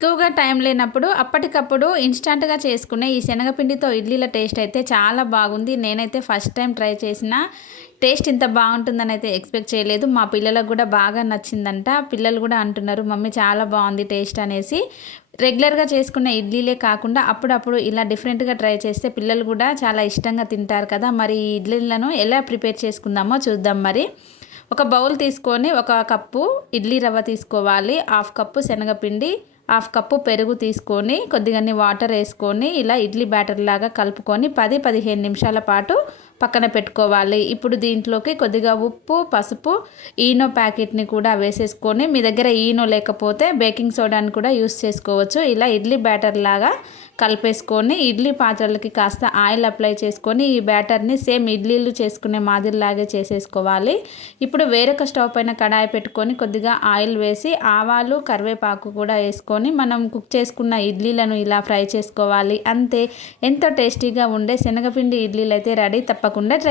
ఎక్కువగా టైం లేనప్పుడు అప్పటికప్పుడు ఇన్‌స్టాంట్‌గా చేసుకునే ఈ శనగపిండితో ఇడ్లీల టేస్ట్ అయితే చాలా బాగుంది. నేనైతే ఫస్ట్ టైం ట్రై చేసిన టేస్ట్ ఇంత బావుంటుందనైతే ఎక్స్‌పెక్ట్ చేయలేదు. మా పిల్లలకు గూడా బాగా నచ్చిందంట. పిల్లలు గూడా అంటున్నారు, "మమ్మీ చాలా బావుంది టేస్ట్" అనేసి. రెగ్యులర్‌గా చేసుకునే ఇడ్లీలే కాకుండా అప్పుడప్పుడు ఇలా డిఫరెంట్‌గా ట్రై చేస్తే పిల్లలు గూడా చాలా ఇష్టంగా తింటారు కదా! మరి ఈ ఇడ్లీలను ఎలా ప్రిపేర్ చేసుకుందామో చూద్దాం మరి. ఒక బౌల్ తీసుకొని ఒక కప్పు ఇడ్లీ రవ్వ తీసుకోవాలి. హాఫ్ కప్పు శనగపిండి, హాఫ్ కప్పు పెరుగు తీసుకొని కొద్దిగన్ని వాటర్ వేసుకొని ఇలా ఇడ్లీ బ్యాటర్ లాగా కలుపుకొని 10-15 నిమిషాల పాటు పక్కన పెట్టుకోవాలి. ఇప్పుడు దీంట్లోకి కొద్దిగా ఉప్పు, పసుపు, ఈనో ప్యాకెట్‌ని కూడా వేసేసుకొని, మీ దగ్గర ఈనో లేకపోతే బేకింగ్ సోడాని కూడా యూస్ చేసుకోవచ్చు. ఇలా ఇడ్లీ బ్యాటర్ లాగా కలిపేసుకొని ఇడ్లీ పాత్రలకి కాస్త ఆయిల్ అప్లై చేసుకొని ఈ బ్యాటర్ని సేమ్ ఇడ్లీలు చేసుకునే మాదిరిలాగే చేసేసుకోవాలి. ఇప్పుడు వేరొక స్టవ్ పైన కడాయి పెట్టుకొని కొద్దిగా ఆయిల్ వేసి ఆవాలు, కరివేపాకు కూడా వేసుకొని మనం కుక్ చేసుకున్న ఇడ్లీలను ఇలా ఫ్రై చేసుకోవాలి. అంతే, ఎంతో టేస్టీగా ఉండే శనగపిండి ఇడ్లీలు అయితే రెడీ. తప్పకుండా ట్రై